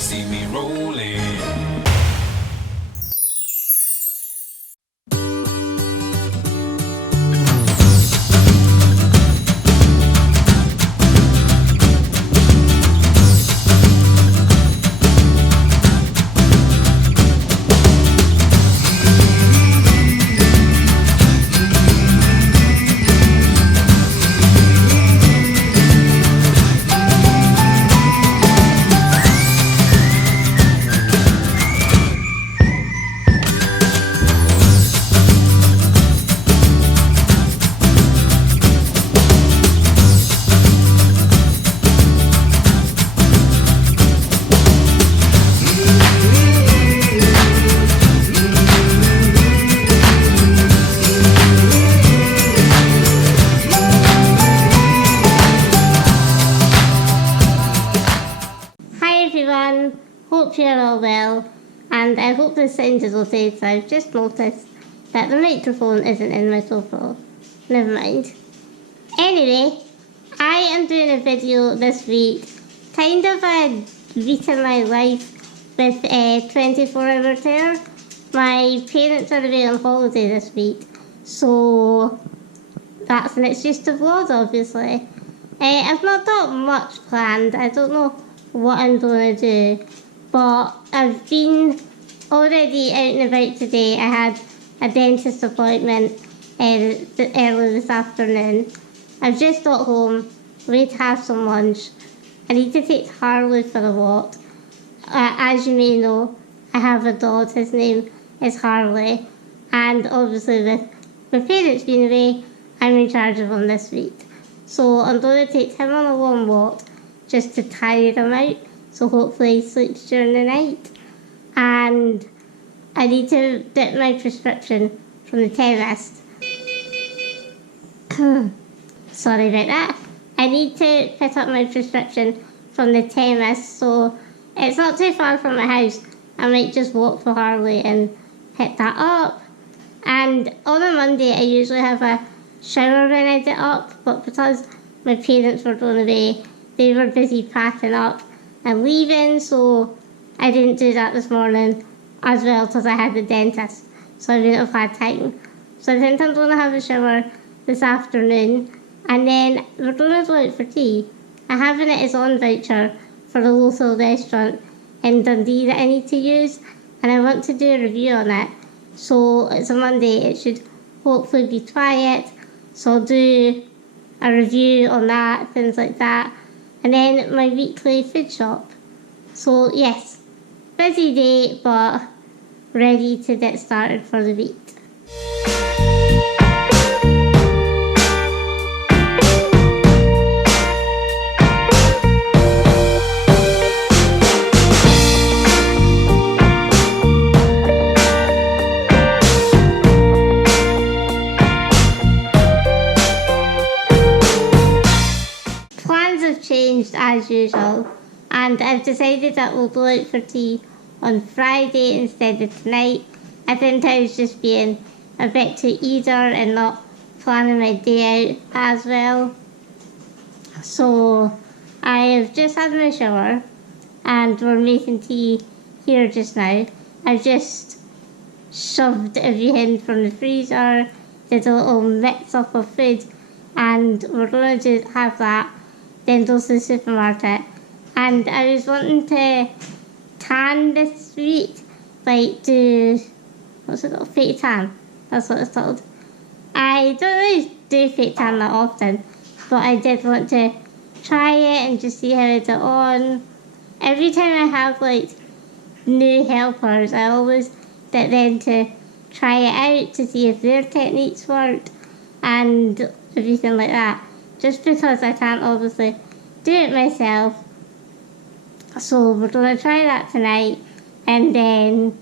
you see me rolling. Hi everyone, hope you're all well, and I hope this sound is okay, so I've just noticed that the microphone isn't in my GoPro. Never mind. Anyway, I am doing a video this week, kind of a week in my life with a 24-hour tour. My parents are away on holiday this week, so that's an excuse to vlog, obviously. I've not got much planned. I don't know what I'm going to do, but I've been already out and about today. I had a dentist appointment early this afternoon. I've just got home, ready to have some lunch. I need to take Harley for a walk. As you may know, I have a dog. His name is Harley, and obviously with my parents being away, I'm in charge of him this week. So I'm going to take him on a long walk just to tire him out, so hopefully he sleeps during the night. And I need to get my prescription from the chemist. Sorry about that. I need to pick up my prescription from the chemist, so it's not too far from my house. I might just walk for Harley and pick that up. And on a Monday I usually have a shower when I get up, but because my parents were going away, they were busy packing up and leaving, so I didn't do that this morning as well because I had the dentist, so I wouldn't have had time. So I think I'm going to have a shower this afternoon, and then we're going to go out for tea. I have an It Is On voucher for a local restaurant in Dundee that I need to use, and I want to do a review on it. So it's a Monday, it should hopefully be quiet, so I'll do a review on that, things like that. And then my weekly food shop. So yes, busy day, but ready to get started for the week. Plans have changed as usual, and I've decided that we'll go out for tea on Friday instead of tonight. I think I was just being a bit too eager and not planning my day out as well. So I have just had my shower and we're making tea here just now. I've just shoved everything from the freezer, did a little mix up of food, and we're going to have that, then go to the supermarket. And I was wanting to tan this week, like do, what's it called, fake tan, that's what it's called. I don't really do fake tan that often, but I did want to try it and just see how it got on. Every time I have like new helpers, I always get them to try it out to see if their techniques worked and everything like that, just because I can't obviously do it myself. So we're going to try that tonight, and then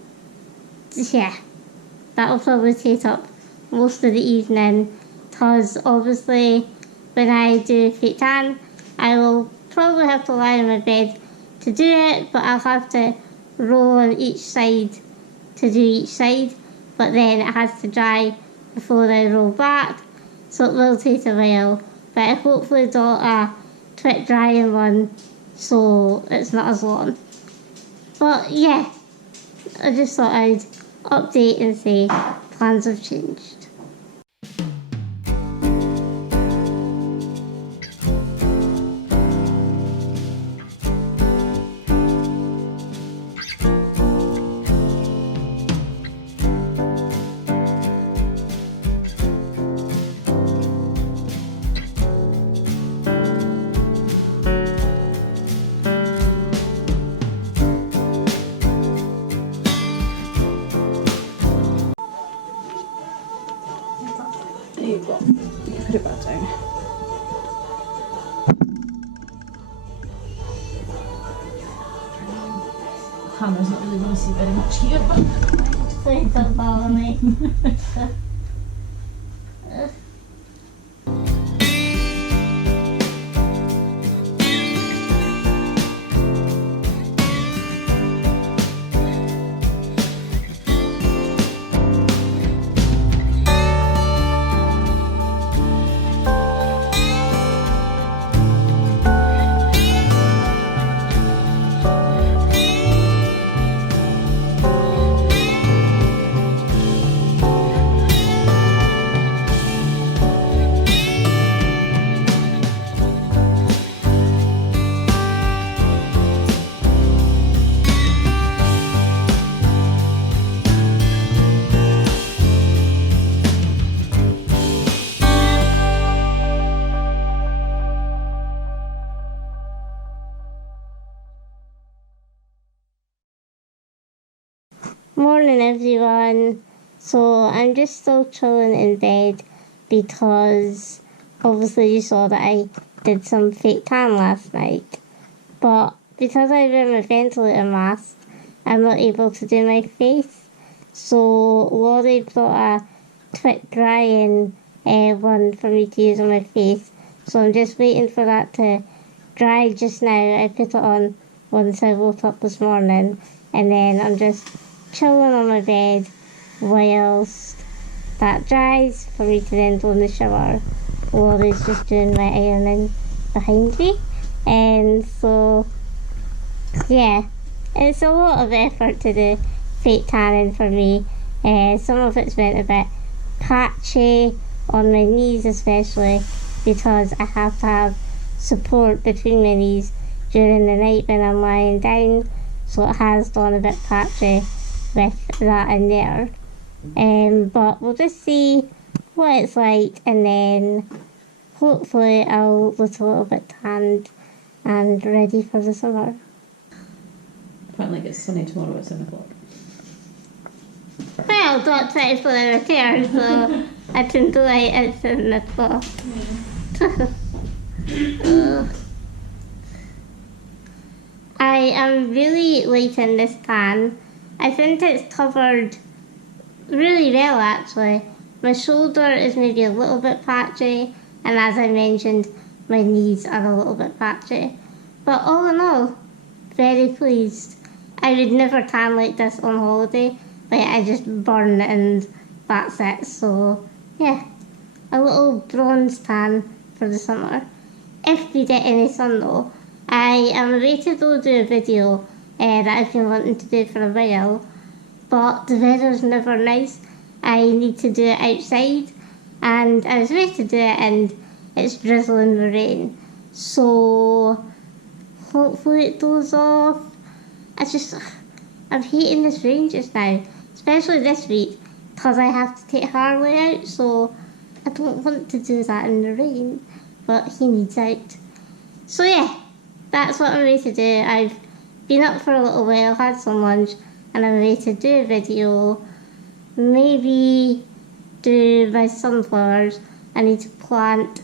yeah, that'll probably take up most of the evening, because obviously when I do fake tan, I will probably have to lie on my bed to do it, but I'll have to roll on each side to do each side, but then it has to dry before I roll back, so it will take a while, but I hopefully got a quick drying one so it's not as long. But yeah, I just thought I'd update and say plans have changed. There you go. Put it back down. The camera's not really going to see very much here, but Please don't bother me. Morning everyone. So I'm just still chilling in bed because obviously you saw that I did some fake tan last night. But because I wear my ventilator mask, I'm not able to do my face. So Laurie brought a quick drying one for me to use on my face. So I'm just waiting for that to dry just now. I put it on once I woke up this morning, and then I'm just chilling on my bed whilst that dries for me to then go in the shower. Laurie's just doing my ironing behind me, and so yeah, it's a lot of effort to do fake tanning for me. Some of it's been a bit patchy on my knees, especially because I have to have support between my knees during the night when I'm lying down, so it has gone a bit patchy with that in there. But we'll just see what it's like, and then hopefully I'll look a little bit tanned and ready for the summer. apparently it's sunny tomorrow at 7 o'clock. Well, not 24 hour care, so I can do it at 7 o'clock. I am really liking this tan. I think it's covered really well actually. My shoulder is maybe a little bit patchy, and as I mentioned, my knees are a little bit patchy. But all in all, very pleased. I would never tan like this on holiday. Like, I just burn and that's it. So yeah, a little bronze tan for the summer. If we get any sun though, I am ready to go do a video that I've been wanting to do for a while, but the weather's never nice. I need to do it outside, and I was ready to do it and it's drizzling with rain. So hopefully it goes off. I'm hating this rain just now, especially this week, because I have to take Harley out, so I don't want to do that in the rain, but he needs out. So yeah, that's what I'm ready to do. I've been up for a little while, had some lunch, and I'm ready to do a video. Maybe do my sunflowers. I need to plant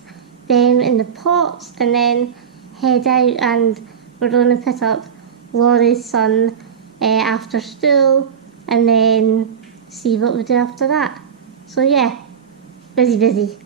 them in the pots and then head out, and we're going to pick up Laurie's son after school, and then see what we do after that. So yeah, busy.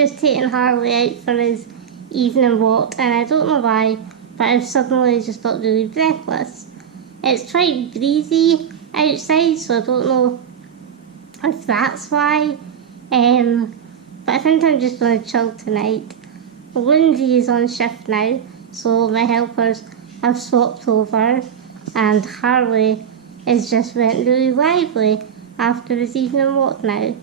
just taken Harley out for his evening walk, and I don't know why, but I've suddenly just got really breathless. It's quite breezy outside, so I don't know if that's why. But I think I'm just going to chill tonight. Lindsay is on shift now, so my helpers have swapped over, and Harley is just went really lively after his evening walk now.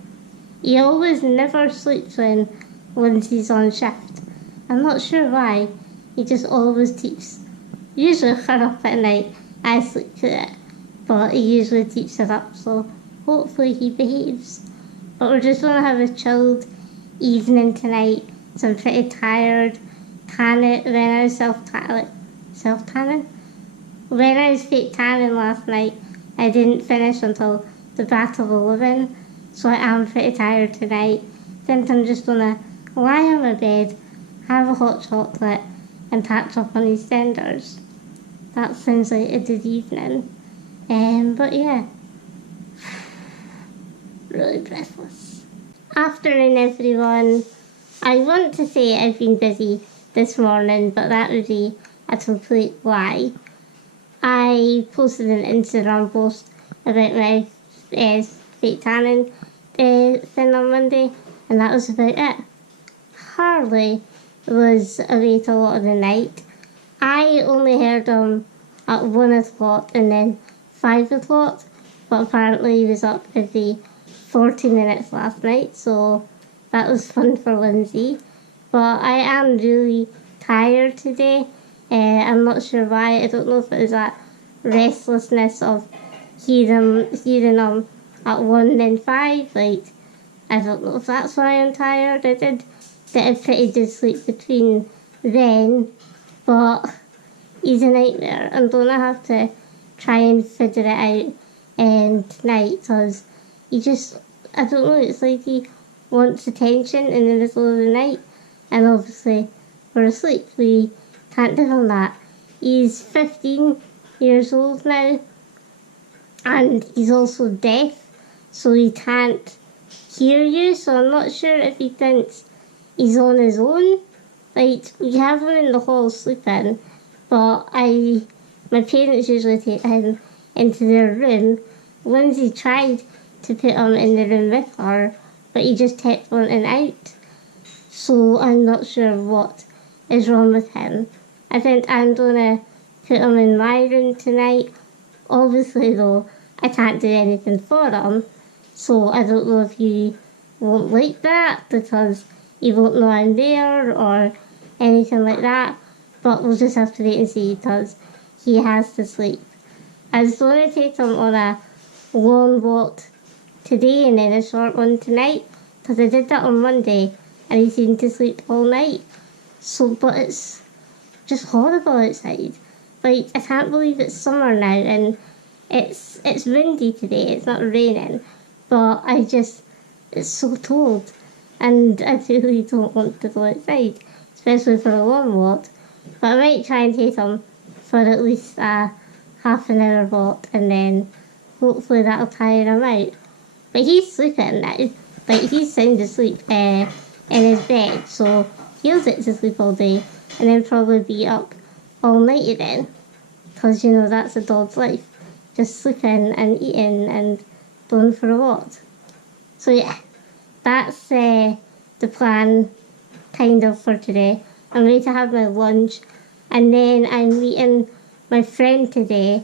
He always never sleeps when Lindsay's on shift. I'm not sure why. He just always keeps, usually her up at night. I sleep through it, but he usually keeps her up, so hopefully he behaves. But we're just going to have a chilled evening tonight, so I'm pretty tired. When I was self-tanning? When I was fake tanning last night, I didn't finish until the Battle of 11, so I am pretty tired tonight. Then I'm just going to lie on my bed, have a hot chocolate, and catch up on EastEnders. That sounds like a good evening. But yeah, really breathless. Afternoon, everyone. I want to say I've been busy this morning, but that would be a complete lie. I posted an Instagram post about my fake tanning thing on Monday, and that was about it. Harley was awake a lot of the night. I only heard him at 1 o'clock and then 5 o'clock, but apparently he was up every 40 minutes last night, so that was fun for Lindsay. But I am really tired today. I'm not sure why. I don't know if it was that restlessness of hearing him at 1 and then 5. Like, I don't know if that's why I'm tired. I did get a pretty good sleep between then, but he's a nightmare. I'm going to have to try and figure it out tonight, because he just, I don't know, it's like he wants attention in the middle of the night, and obviously we're asleep. We can't give him that. He's 15 years old now, and he's also deaf, so he can't hear you, so I'm not sure if he thinks he's on his own. Like, we have him in the hall sleeping, but my parents usually take him into their room. Lindsay tried to put him in the room with her, but he just kept wanting out. So I'm not sure what is wrong with him. I think I'm gonna put him in my room tonight. Obviously though, I can't do anything for him, so I don't know if he won't like that because he won't know I'm there or anything like that. But we'll just have to wait and see because he has to sleep. I was going to take him on a long walk today and then a short one tonight, because I did that on Monday and he seemed to sleep all night. So, but it's just horrible outside. Like, I can't believe it's summer now and it's windy today. It's not raining, but it's so cold and I really don't want to go outside, especially for a long walk. But I might try and take him for at least a half an hour walk, and then hopefully that'll tire him out. But he's sleeping now. Like, he's sound asleep in his bed, so he'll get to sleep all day and then probably be up all night again. Because, you know, that's a dog's life. Just sleeping and eating and going for a walk. So yeah, that's the plan kind of for today. I'm ready to have my lunch, and then I'm meeting my friend today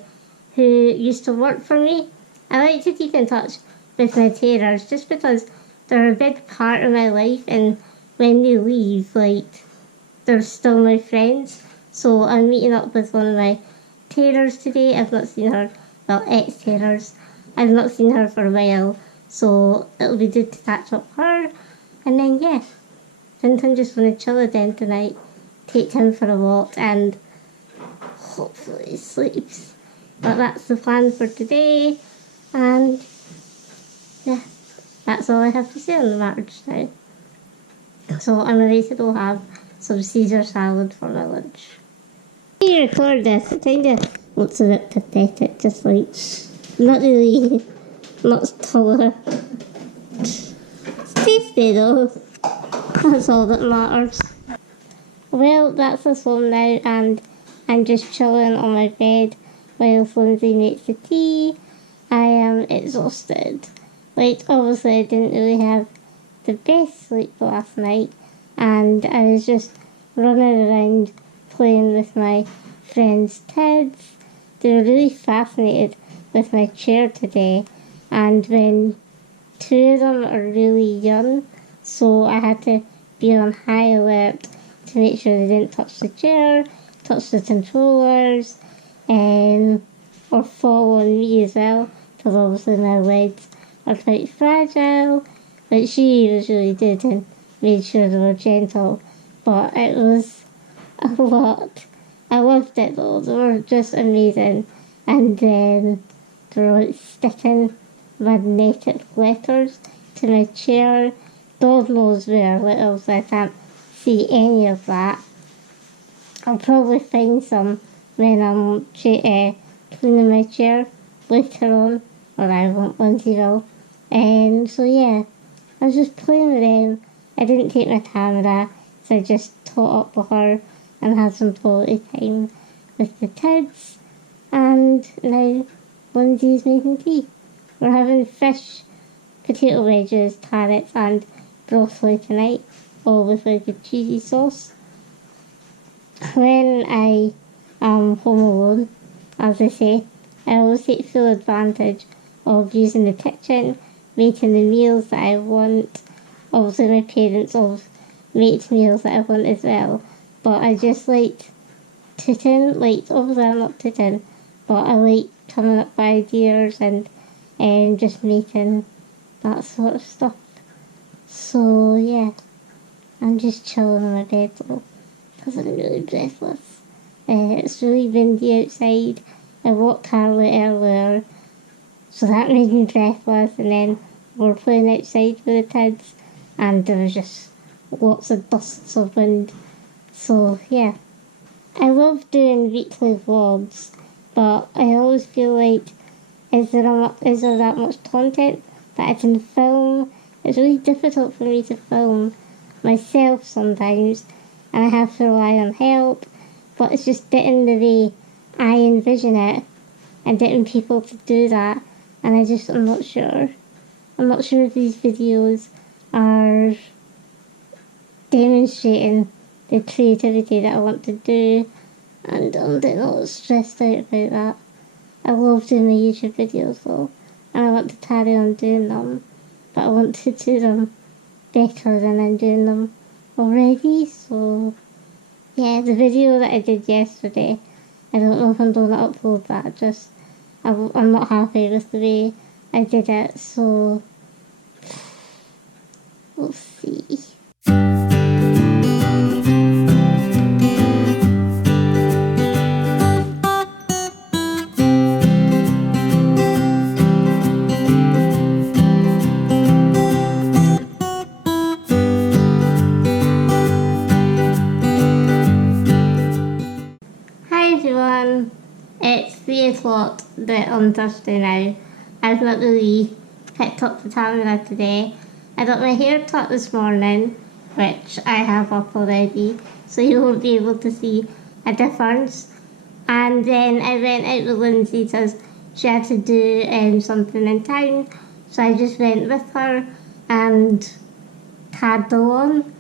who used to work for me. I like to keep in touch with my carers just because they're a big part of my life, and when they leave, like, they're still my friends. So I'm meeting up with one of my carers today. I've not seen her, well, ex-carers. I've not seen her for a while, so it'll be good to catch up with her. And then yeah, I'm just going to chill again tonight, take him for a walk, and hopefully he sleeps. But that's the plan for today, and yeah, that's all I have to say on the marriage now. So I'm ready to go have some Caesar salad for my lunch. When you record this, it kind of looks a bit pathetic, just like, not really much colour. It's tasty though. That's all that matters. Well, that's us home now, and I'm just chilling on my bed while Lindsay makes the tea. I am exhausted. Like, obviously I didn't really have the best sleep last night, and I was just running around playing with my friends' kids. They were really fascinated with my chair today, and when two of them are really young, so I had to be on high alert to make sure they didn't touch the chair, touch the controllers, or fall on me as well, because obviously my legs are quite fragile. But she was really good and made sure they were gentle, but it was a lot. I loved it though, they were just amazing. And then they were like sticking magnetic letters to my chair. God knows where, little, so I can't see any of that. I'll probably find some when I'm cleaning my chair later on, or I won't, Lindsay will. So yeah, I was just playing with them. I didn't take my camera, so I just taught up with her and had some quality time with the kids. And now Lindsay's making tea. We're having fish, potato wedges, carrots and broccoli tonight, all with like a cheesy sauce. When I am home alone, as I say, I always take full advantage of using the kitchen, making the meals that I want. Obviously my parents always make meals that I want as well, but I just like tooting, like obviously I'm not tooting, but I like coming up with ideas and just making that sort of stuff. So yeah, I'm just chilling on my bed though, because I'm really breathless. It's really windy outside. I walked Harley earlier, so that made me breathless, and then we were playing outside with the kids, and there was just lots of gusts of wind. So yeah, I love doing weekly vlogs, but I always feel like, is there that much content that I can film? It's really difficult for me to film myself sometimes, and I have to rely on help, but it's just getting the way I envision it and getting people to do that, and I'm not sure. I'm not sure if these videos are demonstrating the creativity that I want to do, and I'm getting a little stressed out about that. I love doing my YouTube videos though, and I want to carry on doing them, but I want to do them better than I'm doing them already. So yeah, the video that I did yesterday, I don't know if I'm going to upload that, I'm not happy with the way I did it, so we'll see. Hi everyone, it's 3 o'clock on Thursday now. I've not really picked up the camera today. I got my hair cut this morning, which I have up already, so you won't be able to see a difference. And then I went out with Lindsay because she had to do something in town, so I just went with her and tagged along.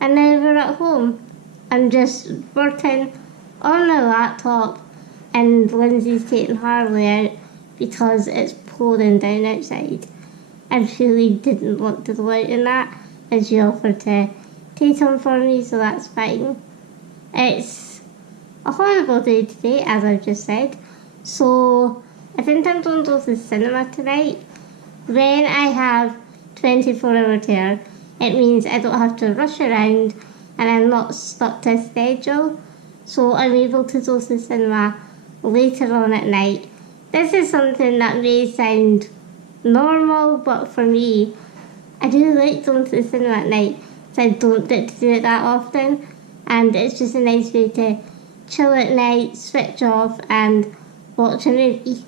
And now we're at home. I'm just working on my laptop, and Lindsay's taking Harley out because it's pouring down outside. I really didn't want to go out in that, and she offered to take him for me, so that's fine. It's a horrible day today, as I've just said, so I think I'm going to go to the cinema tonight. When I have 24-hour care, it means I don't have to rush around and I'm not stuck to a schedule, so I'm able to go to the cinema later on at night. This is something that may sound normal, but for me, I do like going to the cinema at night, so I don't get to do it that often, and it's just a nice way to chill at night, switch off and watch a movie.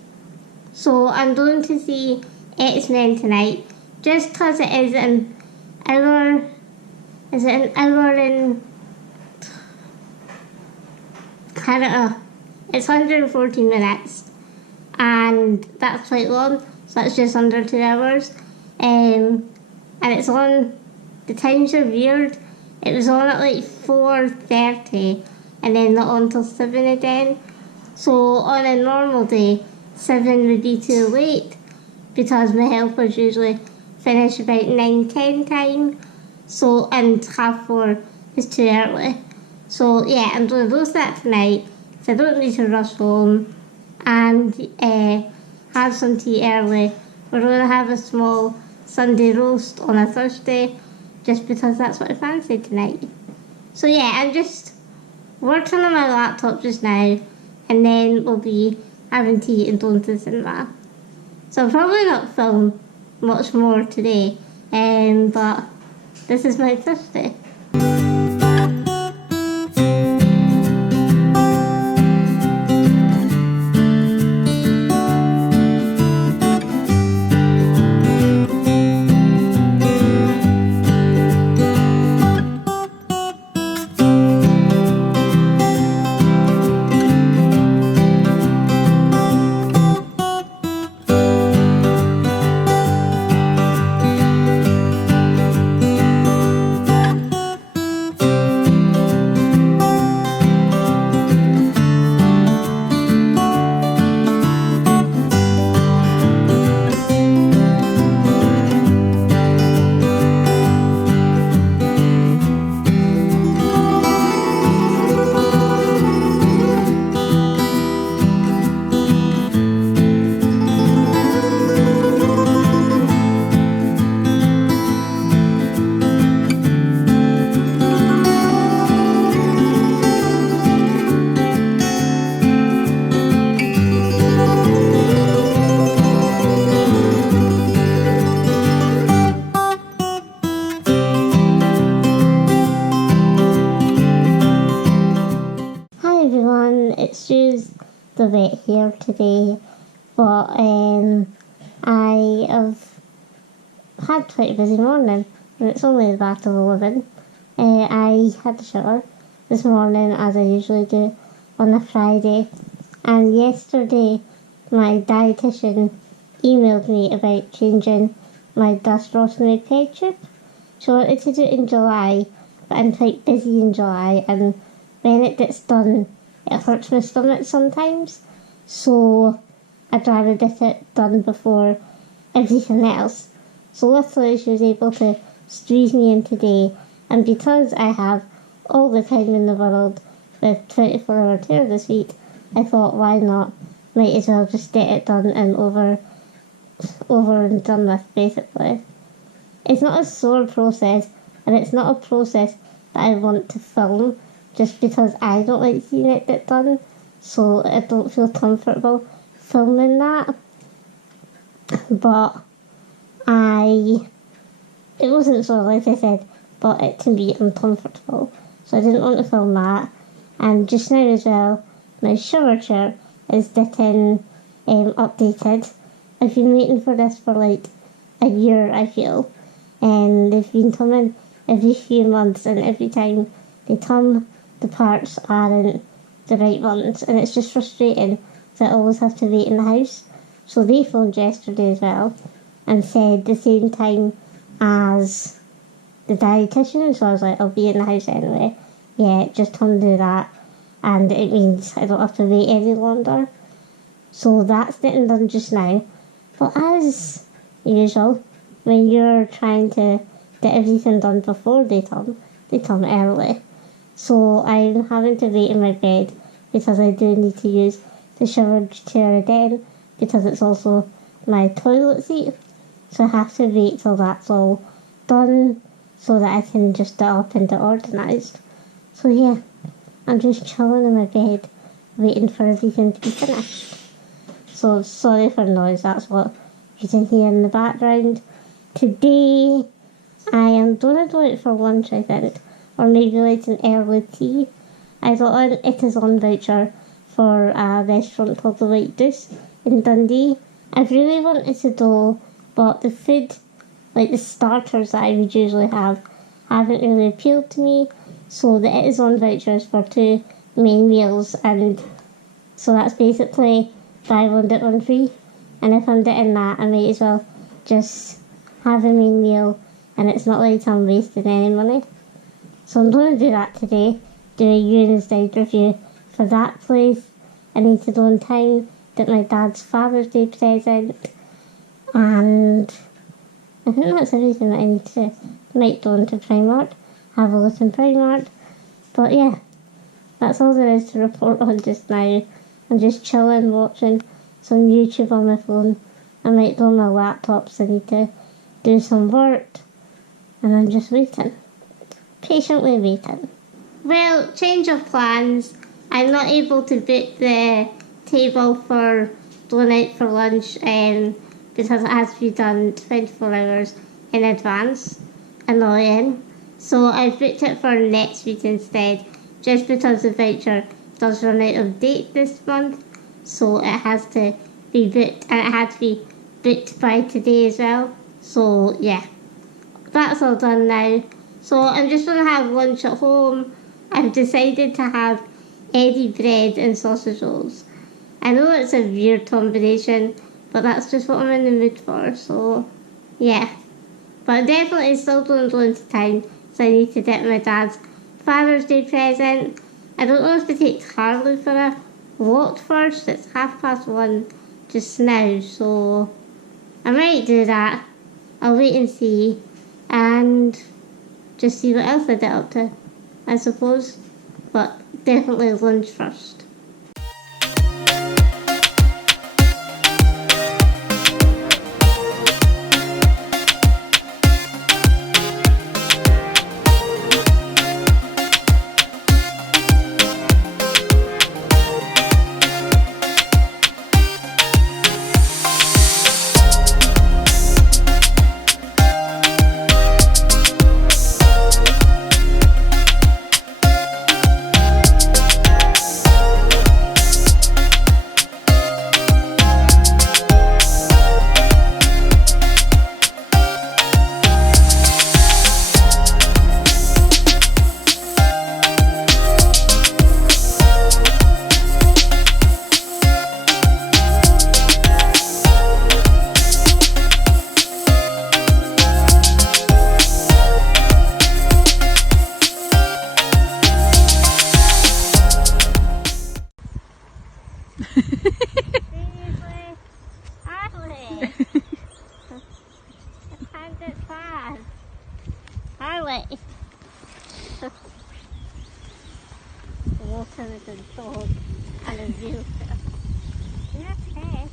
So I'm going to see X-Men tonight, just because it is an hour Is it an hour and... I don't know. It's 114 minutes. And that's quite long. So that's just under 2 hours. And it's on... The times are weird. It was on at like 4:30. And then not on till 7 again. So on a normal day, 7 would be too late. Because my helpers usually finish about 9-10 time. So, and 3:30 is too early. So yeah, I'm going to roast that tonight. So I don't need to rush home. And have some tea early. We're going to have a small Sunday roast on a Thursday. Just because that's what I fancy tonight. So yeah, I'm just working on my laptop just now. And then we'll be having tea and going to the cinema. So I'll probably not film much more today, but this is my Thursday. It's just the vet here today, but I have had quite a busy morning, and it's only about 11. I had a shower this morning, as I usually do on a Friday, and yesterday my dietitian emailed me about changing my dust rosemary peg tube. She wanted to do it in July, but I'm quite busy in July, and when it gets done, it hurts my stomach sometimes, so I'd rather get it done before everything else. So luckily she was able to squeeze me in today, and because I have all the time in the world with 24-hour care this week, I thought, why not? Might as well just get it done and over and done with, basically. It's not a sore process, and it's not a process that I want to film, just because I don't like seeing it get done, so I don't feel comfortable filming that. But it wasn't sore, like I said, but it can be uncomfortable, so I didn't want to film that. And just now as well, my shower chair is getting updated. I've been waiting for this for like a year, I feel, and they've been coming every few months, and every time they come, the parts aren't the right ones, and it's just frustrating that I always have to wait in the house. So they phoned yesterday as well and said the same time as the dietitian, so I was like, I'll be in the house anyway. Yeah, just come do that, and it means I don't have to wait any longer. So that's getting done just now. But as usual, when you're trying to get everything done before they come early. So I'm having to wait in my bed because I do need to use the shower chair again, because it's also my toilet seat. So I have to wait till that's all done so that I can just get up and get organised. So yeah, I'm just chilling in my bed waiting for everything to be finished. So sorry for noise, that's what you can hear in the background. Today I am going to do it for lunch, I think, or maybe like an early tea. I got an It Is On voucher for a restaurant called The White Goose in Dundee. I really wanted to go, but the food, like the starters that I would usually have haven't really appealed to me. So it is on vouchers for 2 main meals, and so that's basically buy one get one free. And if I'm getting that, I might as well just have a main meal, and it's not like I'm wasting any money. So I'm going to do that today, do a Ewan's Died review for that place. I need to go in time, get my dad's Father's Day present, and I think that's everything that I need to do. Might go into Primark, have a look in Primark, but yeah, that's all there is to report on just now. I'm just chilling, watching some YouTube on my phone. I might go on my laptop, so I need to do some work, and I'm just waiting. Patiently waiting. Well, change of plans. I'm not able to book the table for going out for lunch because it has to be done 24 hours in advance. Annoying. So I've booked it for next week instead, just because the voucher does run out of date this month. So it has to be booked, and it had to be booked by today as well. So yeah, that's all done now. So I'm just going to have lunch at home. I've decided to have Eddie bread and sausage rolls. I know it's a weird combination, but that's just what I'm in the mood for, so yeah. But definitely still don't go into town, so I need to get my dad's Father's Day present. I don't know if to take Harley for a walk first. It's 1:30 just now, so I might do that. I'll wait and see, and just see what else I get up to, I suppose. But definitely lunch first. Walking with a dog and a wheelchair. Okay.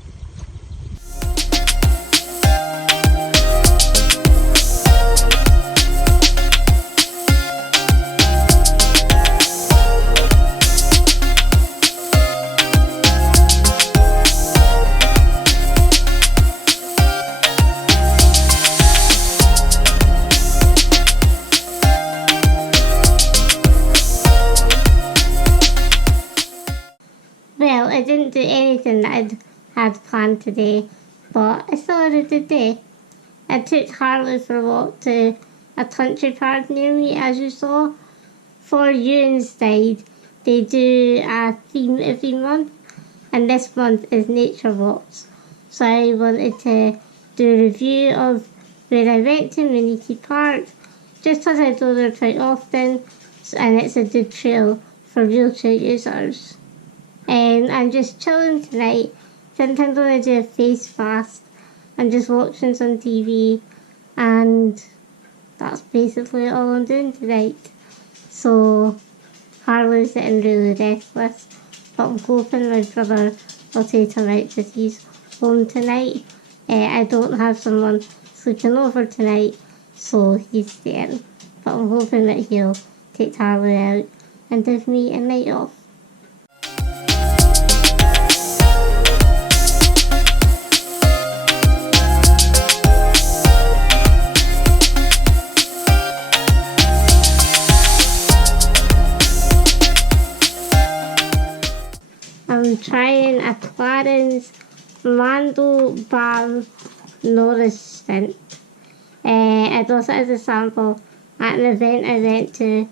Well, I didn't do anything that I'd had planned today, but I still had a good day. I took Harley for a walk to a country park near me, as you saw. For Ewan's Died, they do a theme every month, and this month is nature walks. So I wanted to do a review of where I went to Miniki Park, just because I go there quite often, and it's a good trail for wheelchair users. I'm just chilling tonight. Think I'm going to do a face fast. I'm just watching some TV, and that's basically all I'm doing tonight. So Harley's getting really restless, but I'm hoping my brother will take him out because he's home tonight. I don't have someone sleeping over tonight, so he's staying. But I'm hoping that he'll take Harley out and give me a night off. I'm trying a Clarence Mando Bar Nourishment. I got it as a sample at an event I went to,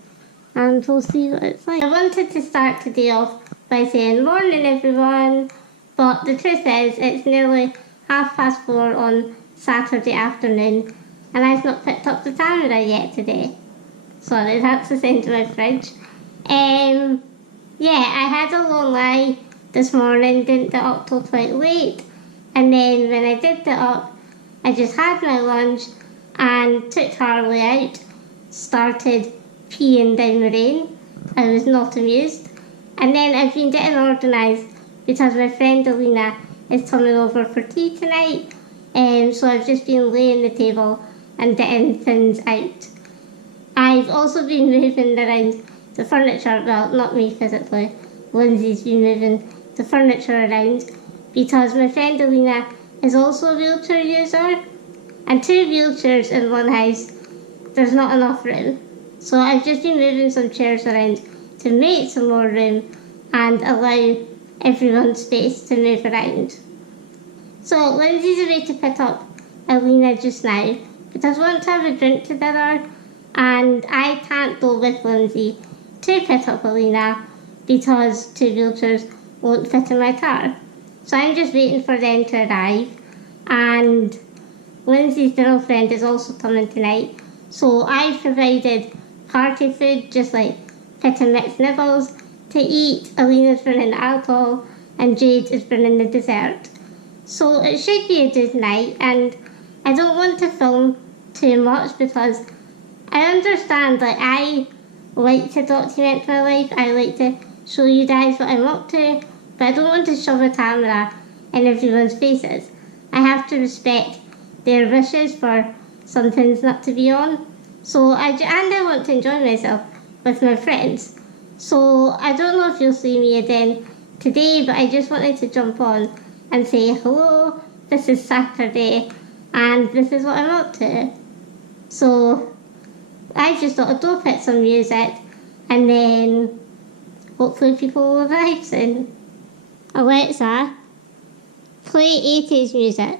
and we'll see what it's like. I wanted to start today off by saying morning everyone, but the truth is it's nearly 4:30 on Saturday afternoon and I've not picked up the camera yet today. Sorry, that's the sound of my fridge. Yeah, I had a long lie this morning, didn't get up till quite late, and then when I did get up, I just had my lunch and took Harley out, started peeing down the rain. I was not amused. And then I've been getting organised because my friend Alina is coming over for tea tonight, so I've just been laying the table and getting things out. I've also been moving around the furniture, well, not me physically, Lindsay's been moving the furniture around because my friend Alina is also a wheelchair user, and 2 wheelchairs in one house, there's not enough room. So I've just been moving some chairs around to make some more room and allow everyone space to move around. So Lindsay's away to pick up Alina just now because I want to have a drink together, and I can't go with Lindsay to pick up Alina because 2 wheelchairs won't fit in my car. So I'm just waiting for them to arrive, and Lindsay's girlfriend is also coming tonight, so I've provided party food, just like Pit and Mix nibbles to eat. Alina's bringing the alcohol and Jade is bringing the dessert. So it should be a good night, and I don't want to film too much because I understand that I like to document my life. I like to show you guys what I'm up to, but I don't want to shove a camera in everyone's faces. I have to respect their wishes for some things not to be on. So I want to enjoy myself with my friends. So I don't know if you'll see me again today, but I just wanted to jump on and say hello, this is Saturday and this is what I'm up to. So I just thought I'd go put some music and then hopefully people will arrive soon. Alexa, play 80s music.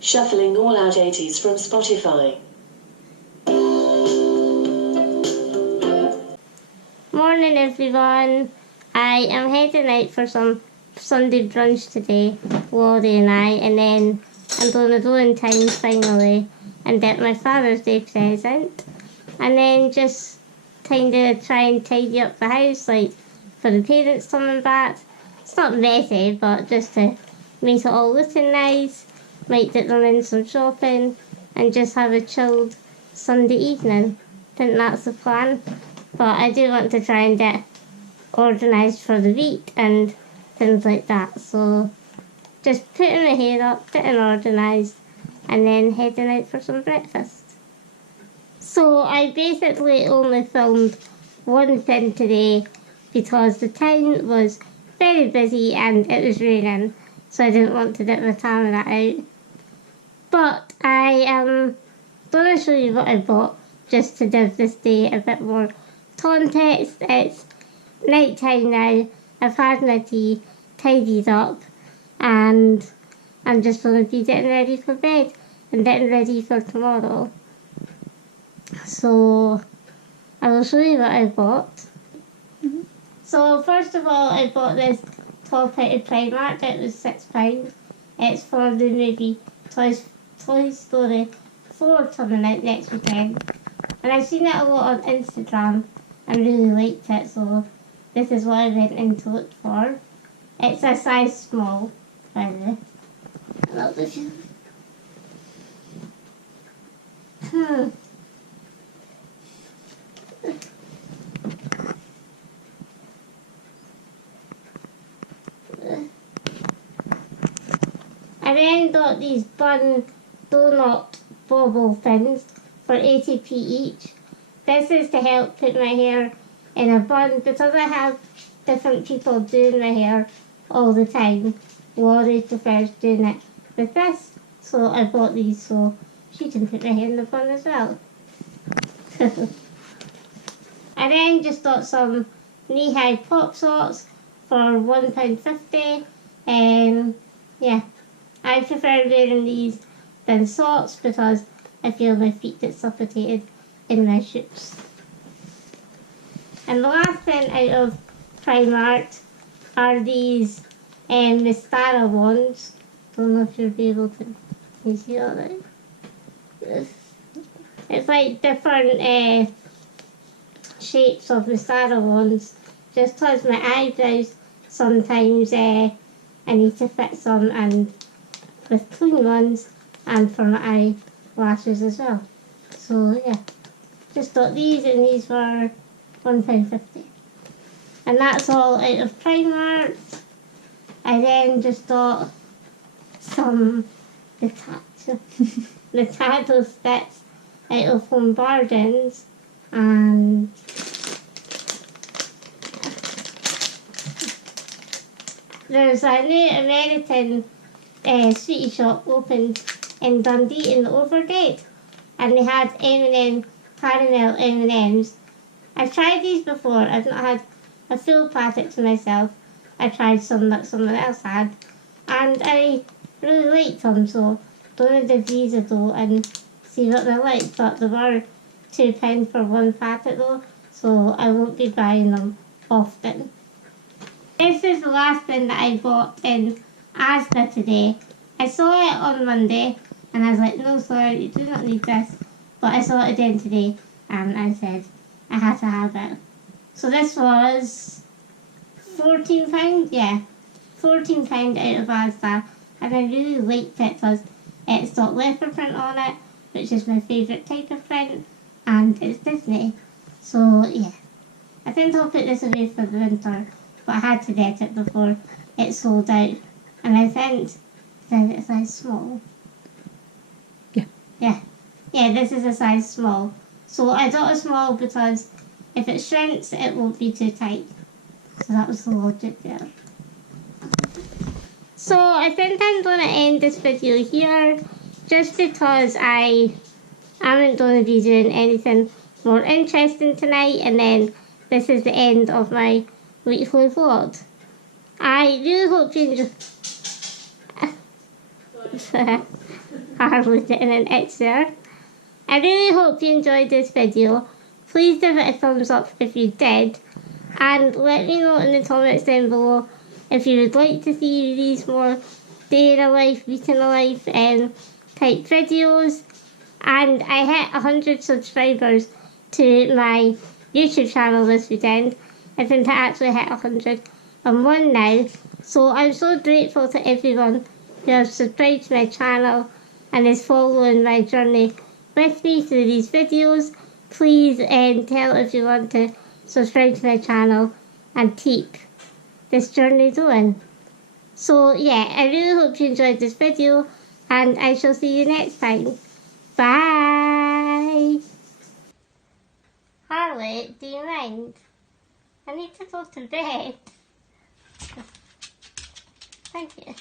Shuffling all out 80s from Spotify. Morning everyone. I am heading out for some Sunday brunch today, Laurie and I, and then I'm going to go in town finally and get my Father's Day present, and then just kind of try and tidy up the house, like for the parents coming back. It's not messy, but just to make it all looking nice. Might get them in some shopping and just have a chilled Sunday evening. I think that's the plan. But I do want to try and get organised for the week and things like that. So just putting my hair up, getting organised, and then heading out for some breakfast. So I basically only filmed one thing today because the town was very busy and it was raining, so I didn't want to get my camera out. But I am going to show you what I bought just to give this day a bit more context. It's night time now. I've had my tea, tidied up, and I'm just going to be getting ready for bed and getting ready for tomorrow. So I will show you what I bought. So first of all, I bought this top out of Primark. It was £6. It's for the movie Toy Story 4 coming out next weekend. And I've seen it a lot on Instagram and really liked it, so this is what I went in to look for. It's a size small, by the way. I love the feeling. I then got these bun donut bobble things for 80p each. This is to help put my hair in a bun because I have different people doing my hair all the time. Laurie prefers doing it with this, so I bought these so she can put my hair in the bun as well. I then just got some knee-high pop socks for £1.50. Yeah, I prefer wearing these than socks because I feel my feet get suffocated in my shoes. And the last thing out of Primark are these mascara wands. Don't know if you'll be able to see all that. It's like different shapes of mascara wands. Just because my eyebrows sometimes I need to fix them, and with clean ones, and for my eyelashes as well. So yeah, just got these, and these were £1.50. And that's all out of Primark. I then just got some Nintendo sticks out of Home Bargains, and there's a new American sweetie shop opened in Dundee in the Overgate, and they had M&M caramel M&Ms. I've tried these before. I've not had a full packet to myself. I tried some that someone else had, and I really liked them, so I'm going to give these a go and see what they're like. But they were £2 for one packet though, so I won't be buying them often. This is the last thing that I bought in Asda today. I saw it on Monday and I was like, no sorry, you do not need this. But I saw it again today and I said I had to have it. So this was £14, yeah, £14 out of Asda, and I really liked it because it's got leopard print on it, which is my favourite type of print, and it's Disney. So yeah, I think I'll put this away for the winter, but I had to get it before it sold out, and I think that it's a size small. Yeah, this is a size small. So I got a small because if it shrinks, it won't be too tight. So that was the logic there. So I think I'm going to end this video here, just because I aren't going to be doing anything more interesting tonight, and then this is the end of my weekly vlog. I really hope you enjoy. Harley's getting an itch there. I really hope you enjoyed this video. Please give it a thumbs up if you did, and let me know in the comments down below if you would like to see these more day in a life, week in a life type videos. And I hit 100 subscribers to my YouTube channel this weekend. I think I actually hit 101 now. So I'm so grateful to everyone who has subscribed to my channel and is following my journey with me through these videos. Please tell everyone to subscribe to my channel and keep this journey going. So yeah, I really hope you enjoyed this video, and I shall see you next time. Bye! Harley, do you mind? I need to go to bed. Thank you.